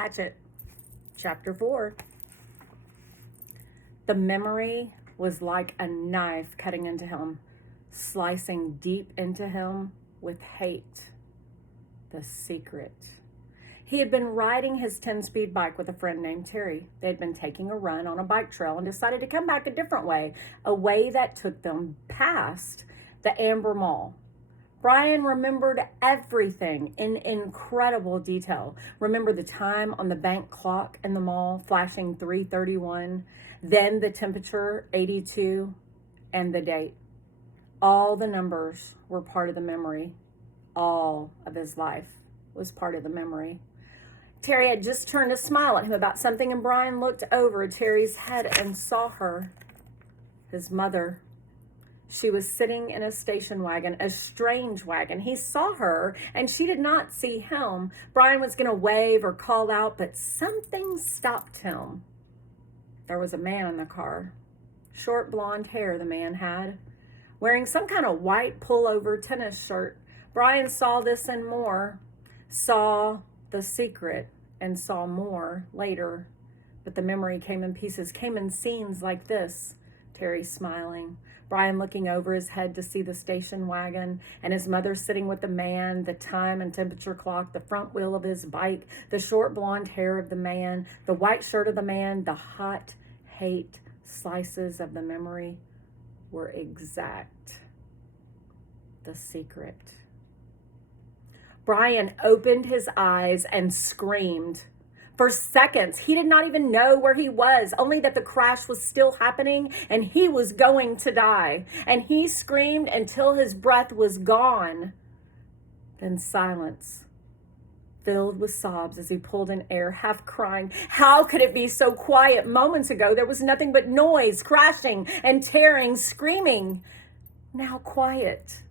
Hatchet Chapter 4. The memory was like a knife cutting into him, slicing deep into him with hate. The secret. He had been riding his 10-speed bike with a friend named Terry. They had been taking a run on a bike trail and decided to come back a different way, a way that took them past the Amber Mall. Brian remembered everything in incredible detail. Remember the time on the bank clock in the mall flashing 3:31, then the temperature 82, and the date. All the numbers were part of the memory. All of his life was part of the memory. Terry had just turned to smile at him about something, and Brian looked over Terry's head and saw her, his mother. She was sitting in a station wagon, a strange wagon. He saw her, and she did not see him. Brian was going to wave or call out, but something stopped him. There was a man in the car. Short blonde hair the man had, wearing some kind of white pullover tennis shirt. Brian saw this and more, saw the secret, and saw more later. But the memory came in pieces, came in scenes like this. Terry smiling, Brian looking over his head to see the station wagon, and his mother sitting with the man, the time and temperature clock, the front wheel of his bike, the short blonde hair of the man, the white shirt of the man. The hot hate slices of the memory were exact. The secret. Brian opened his eyes and screamed. For seconds, he did not even know where he was, only that the crash was still happening and he was going to die. And he screamed until his breath was gone. Then silence, filled with sobs as he pulled in air, half crying. How could it be so quiet? Moments ago, there was nothing but noise, crashing and tearing, screaming. Now quiet.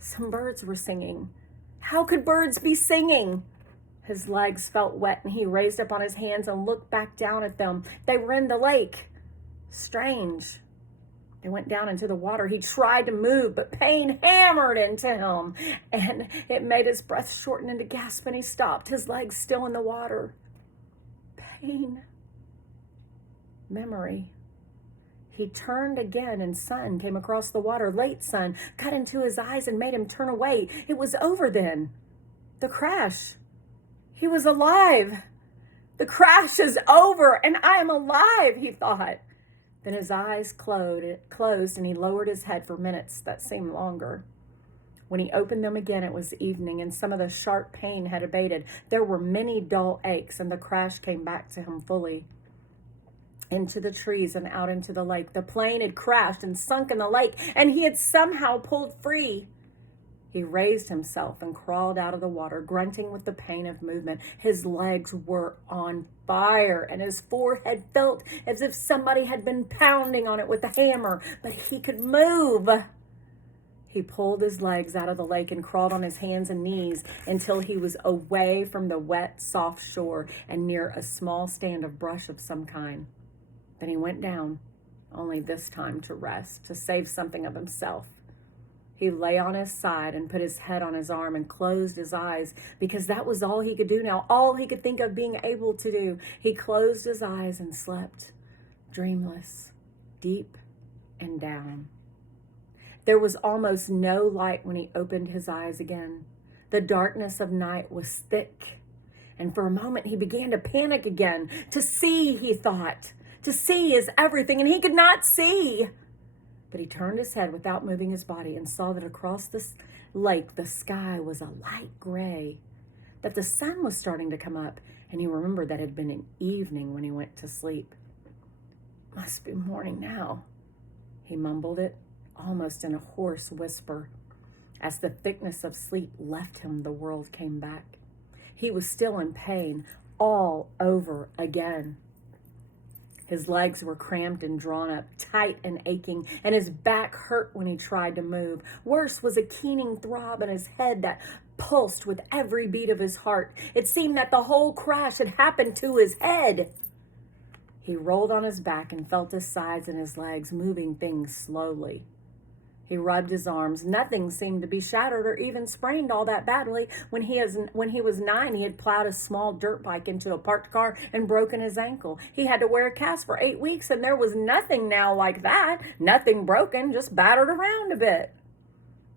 Some birds were singing. How could birds be singing? His legs felt wet, and he raised up on his hands and looked back down at them. They were in the lake. Strange. They went down into the water. He tried to move, but pain hammered into him, and it made his breath shorten into gasp, and he stopped, his legs still in the water. Pain. Memory. He turned again, and sun came across the water. Late sun cut into his eyes and made him turn away. It was over then. The crash. He was alive. The crash is over, and I am alive, he thought. Then his eyes closed, and he lowered his head for minutes that seemed longer. When he opened them again, it was evening, and some of the sharp pain had abated. There were many dull aches, and the crash came back to him fully. Into the trees and out into the lake. The plane had crashed and sunk in the lake, and he had somehow pulled free. He raised himself and crawled out of the water, grunting with the pain of movement. His legs were on fire, and his forehead felt as if somebody had been pounding on it with a hammer, but he could move. He pulled his legs out of the lake and crawled on his hands and knees until he was away from the wet, soft shore and near a small stand of brush of some kind. Then he went down, only this time to rest, to save something of himself. He lay on his side and put his head on his arm and closed his eyes, because that was all he could do now, all he could think of being able to do. He closed his eyes and slept, dreamless, deep and down. There was almost no light when he opened his eyes again. The darkness of night was thick, and for a moment he began to panic again. To see, he thought. To see is everything, and he could not see. But he turned his head without moving his body and saw that across the lake the sky was a light gray, that the sun was starting to come up, and he remembered that it had been an evening when he went to sleep. Must be morning now, he mumbled it, almost in a hoarse whisper. As the thickness of sleep left him, the world came back. He was still in pain all over again. His legs were cramped and drawn up, tight and aching, and his back hurt when he tried to move. Worse was a keening throb in his head that pulsed with every beat of his heart. It seemed that the whole crash had happened to his head. He rolled on his back and felt his sides and his legs moving things slowly. He rubbed his arms. Nothing seemed to be shattered or even sprained all that badly. When he was 9, he had plowed a small dirt bike into a parked car and broken his ankle. He had to wear a cast for 8 weeks, and there was nothing now like that. Nothing broken, just battered around a bit.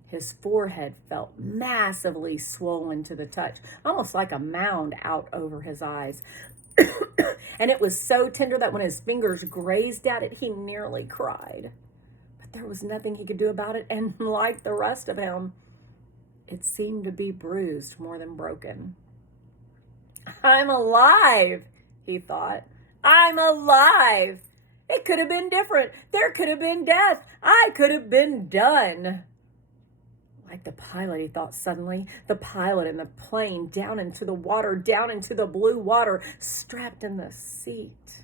His forehead felt massively swollen to the touch, almost like a mound out over his eyes. And it was so tender that when his fingers grazed at it, he nearly cried. There was nothing he could do about it, and like the rest of him, it seemed to be bruised more than broken. I'm alive, he thought. I'm alive. It could have been different. There could have been death. I could have been done. Like the pilot, he thought suddenly, the pilot in the plane, down into the water, down into the blue water, strapped in the seat.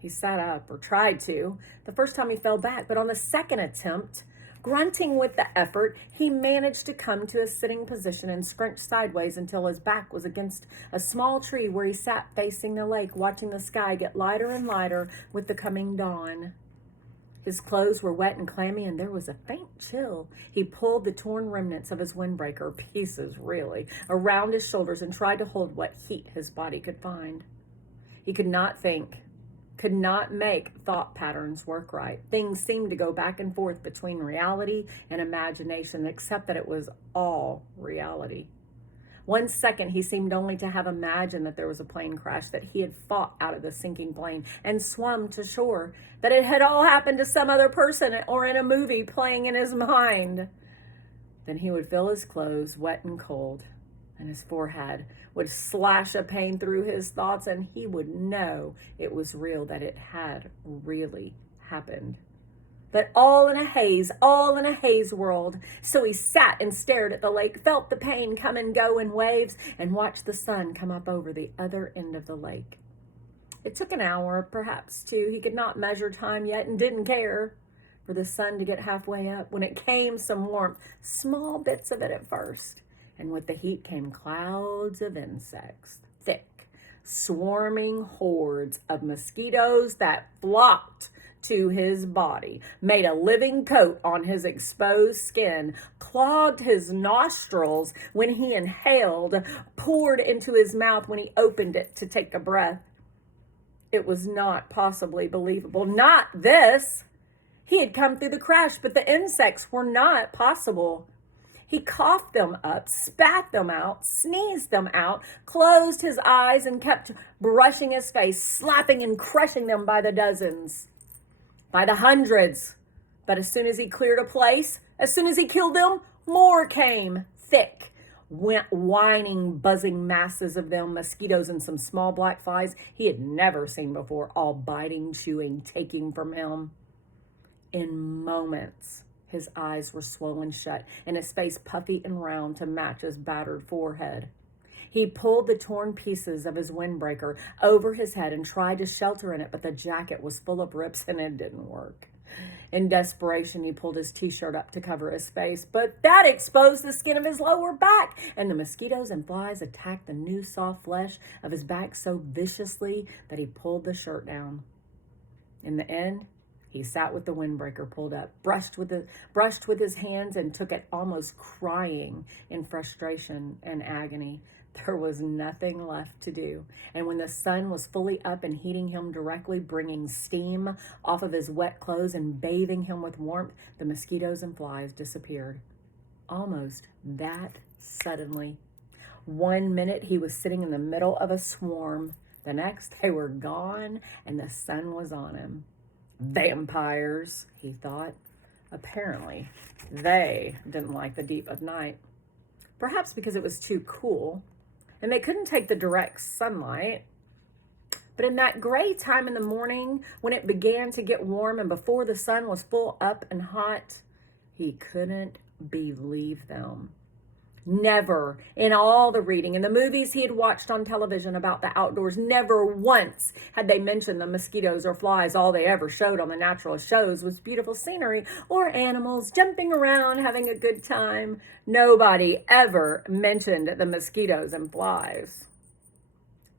He sat up, or tried to. The first time he fell back, but on the second attempt, grunting with the effort, he managed to come to a sitting position and scrunch sideways until his back was against a small tree where he sat facing the lake, watching the sky get lighter and lighter with the coming dawn. His clothes were wet and clammy, and there was a faint chill. He pulled the torn remnants of his windbreaker, pieces really, around his shoulders and tried to hold what heat his body could find. He could not think. Could not make thought patterns work right. Things seemed to go back and forth between reality and imagination, except that it was all reality. 1 second, he seemed only to have imagined that there was a plane crash, that he had fought out of the sinking plane and swum to shore, that it had all happened to some other person or in a movie playing in his mind. Then he would feel his clothes wet and cold, and his forehead would slash a pain through his thoughts, and he would know it was real, that it had really happened. But all in a haze world. So he sat and stared at the lake, felt the pain come and go in waves, and watched the sun come up over the other end of the lake. It took an hour, perhaps 2. He could not measure time yet and didn't care for the sun to get halfway up. When it came, some warmth, small bits of it at first. And with the heat came clouds of insects, thick, swarming hordes of mosquitoes that flocked to his body, made a living coat on his exposed skin, clogged his nostrils when he inhaled, poured into his mouth when he opened it to take a breath. It was not possibly believable. Not this. He had come through the crash, but the insects were not possible. He coughed them up, spat them out, sneezed them out, closed his eyes, and kept brushing his face, slapping and crushing them by the dozens, by the hundreds. But as soon as he cleared a place, as soon as he killed them, more came, thick, whining, buzzing masses of them, mosquitoes and some small black flies he had never seen before, all biting, chewing, taking from him. In moments, his eyes were swollen shut and his face puffy and round to match his battered forehead. He pulled the torn pieces of his windbreaker over his head and tried to shelter in it, but the jacket was full of rips and it didn't work. In desperation, he pulled his t-shirt up to cover his face, but that exposed the skin of his lower back, and the mosquitoes and flies attacked the new soft flesh of his back so viciously that he pulled the shirt down. In the end, he sat with the windbreaker pulled up, brushed with his hands, and took it, almost crying in frustration and agony. There was nothing left to do. And when the sun was fully up and heating him directly, bringing steam off of his wet clothes and bathing him with warmth, the mosquitoes and flies disappeared. Almost that suddenly. 1 minute he was sitting in the middle of a swarm. The next they were gone and the sun was on him. Vampires, he thought. Apparently, they didn't like the deep of night. Perhaps because it was too cool, and they couldn't take the direct sunlight. But in that gray time in the morning, when it began to get warm and before the sun was full up and hot, he couldn't believe them. Never in all the reading and the movies he had watched on television about the outdoors, never once had they mentioned the mosquitoes or flies. All they ever showed on the natural shows was beautiful scenery or animals jumping around having a good time. Nobody ever mentioned the mosquitoes and flies.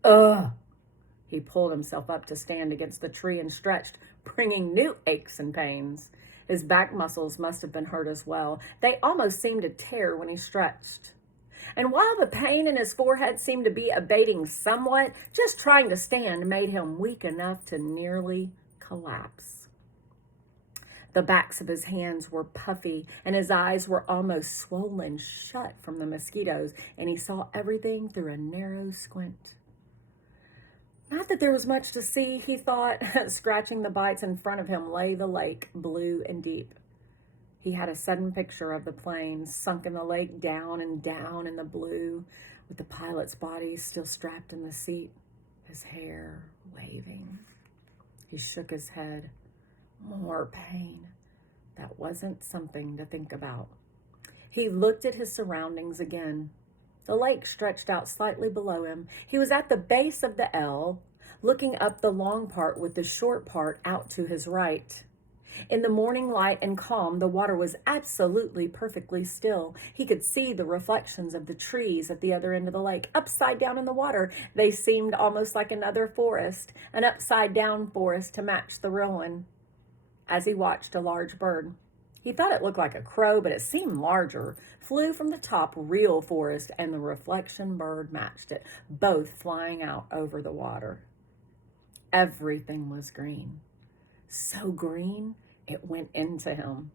Ugh. He pulled himself up to stand against the tree and stretched, bringing new aches and pains. His back muscles must have been hurt as well. They almost seemed to tear when he stretched. And while the pain in his forehead seemed to be abating somewhat, just trying to stand made him weak enough to nearly collapse. The backs of his hands were puffy, and his eyes were almost swollen shut from the mosquitoes, and he saw everything through a narrow squint. Not that there was much to see, he thought. Scratching the bites in front of him lay the lake, blue and deep. He had a sudden picture of the plane sunk in the lake, down and down in the blue, with the pilot's body still strapped in the seat, his hair waving. He shook his head. More pain. That wasn't something to think about. He looked at his surroundings again. The lake stretched out slightly below him. He was at the base of the L, looking up the long part with the short part out to his right. In the morning light and calm, the water was absolutely perfectly still. He could see the reflections of the trees at the other end of the lake. Upside down in the water, they seemed almost like another forest, an upside-down forest to match the real one. As he watched, a large bird, he thought it looked like a crow, but it seemed larger, flew from the top real forest, and the reflection bird matched it, both flying out over the water. Everything was green. So green, it went into him.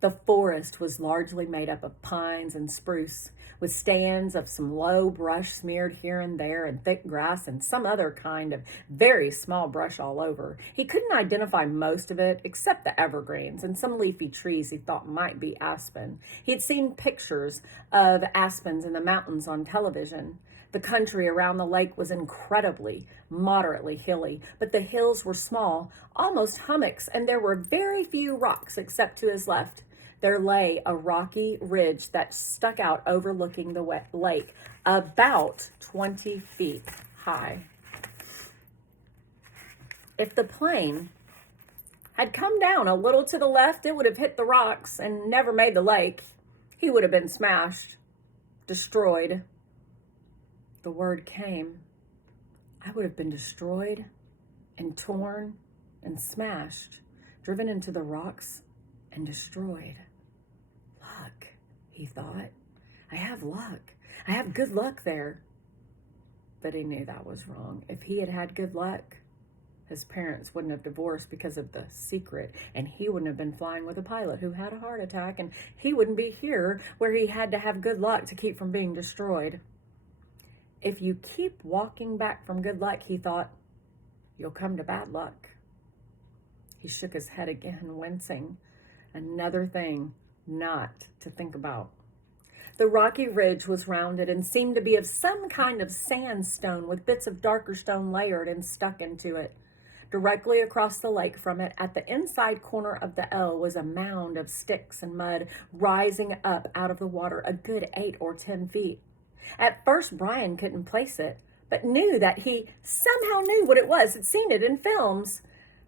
The forest was largely made up of pines and spruce, with stands of some low brush smeared here and there, and thick grass and some other kind of very small brush all over. He couldn't identify most of it, except the evergreens and some leafy trees he thought might be aspen. He had seen pictures of aspens in the mountains on television. The country around the lake was incredibly, moderately hilly, but the hills were small, almost hummocks, and there were very few rocks except to his left. There lay a rocky ridge that stuck out overlooking the wet lake, about 20 feet high. If the plane had come down a little to the left, it would have hit the rocks and never made the lake. He would have been smashed, destroyed. The word came. I would have been destroyed and torn and smashed, driven into the rocks and destroyed. Luck, he thought. I have luck. I have good luck there. But he knew that was wrong. If he had had good luck, his parents wouldn't have divorced because of the secret, and he wouldn't have been flying with a pilot who had a heart attack, and he wouldn't be here where he had to have good luck to keep from being destroyed. If you keep walking back from good luck, he thought, you'll come to bad luck. He shook his head again, wincing. Another thing not to think about. The rocky ridge was rounded and seemed to be of some kind of sandstone with bits of darker stone layered and stuck into it. Directly across the lake from it, at the inside corner of the L, was a mound of sticks and mud rising up out of the water a good 8 or 10 feet. At first, Brian couldn't place it, but knew that he somehow knew what it was. Had seen it in films.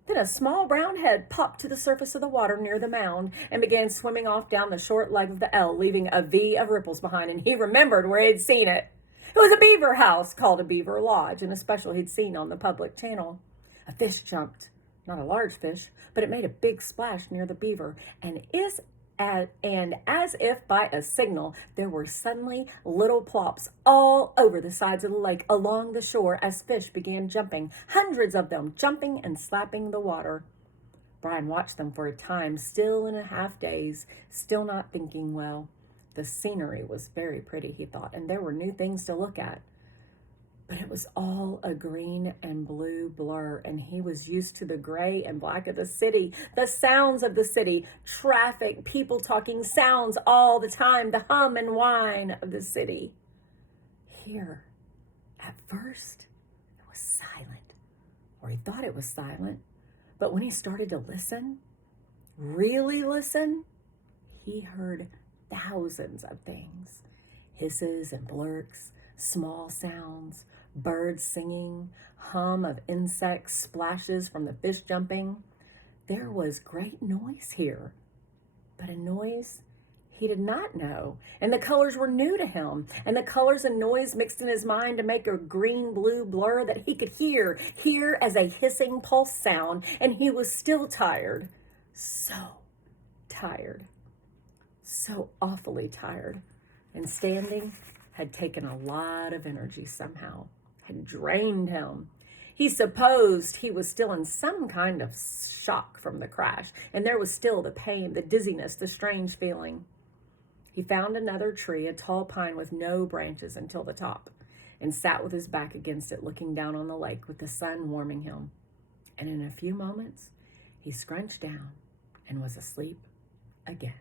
Then a small brown head popped to the surface of the water near the mound and began swimming off down the short leg of the L, leaving a V of ripples behind, and he remembered where he had seen it. It was a beaver house called a beaver lodge, in a special he'd seen on the public channel. A fish jumped. Not a large fish, but it made a big splash near the beaver, and as if by a signal, there were suddenly little plops all over the sides of the lake along the shore as fish began jumping, hundreds of them jumping and slapping the water. Brian watched them for a time, still in a half daze, still not thinking well. The scenery was very pretty, he thought, and there were new things to look at. But it was all a green and blue blur, and he was used to the gray and black of the city, the sounds of the city, traffic, people talking, sounds all the time, the hum and whine of the city. Here, at first, it was silent, or he thought it was silent, but when he started to listen, really listen, he heard thousands of things, hisses and blurks, small sounds, birds singing, hum of insects, splashes from the fish jumping. There was great noise here, but a noise he did not know, and the colors were new to him, and the colors and noise mixed in his mind to make a green-blue blur that he could hear as a hissing pulse sound, and he was still tired. So tired, so awfully tired, and standing had taken a lot of energy somehow, had drained him. He supposed he was still in some kind of shock from the crash, and there was still the pain, the dizziness, the strange feeling. He found another tree, a tall pine with no branches until the top, and sat with his back against it, looking down on the lake with the sun warming him. And in a few moments, he scrunched down and was asleep again.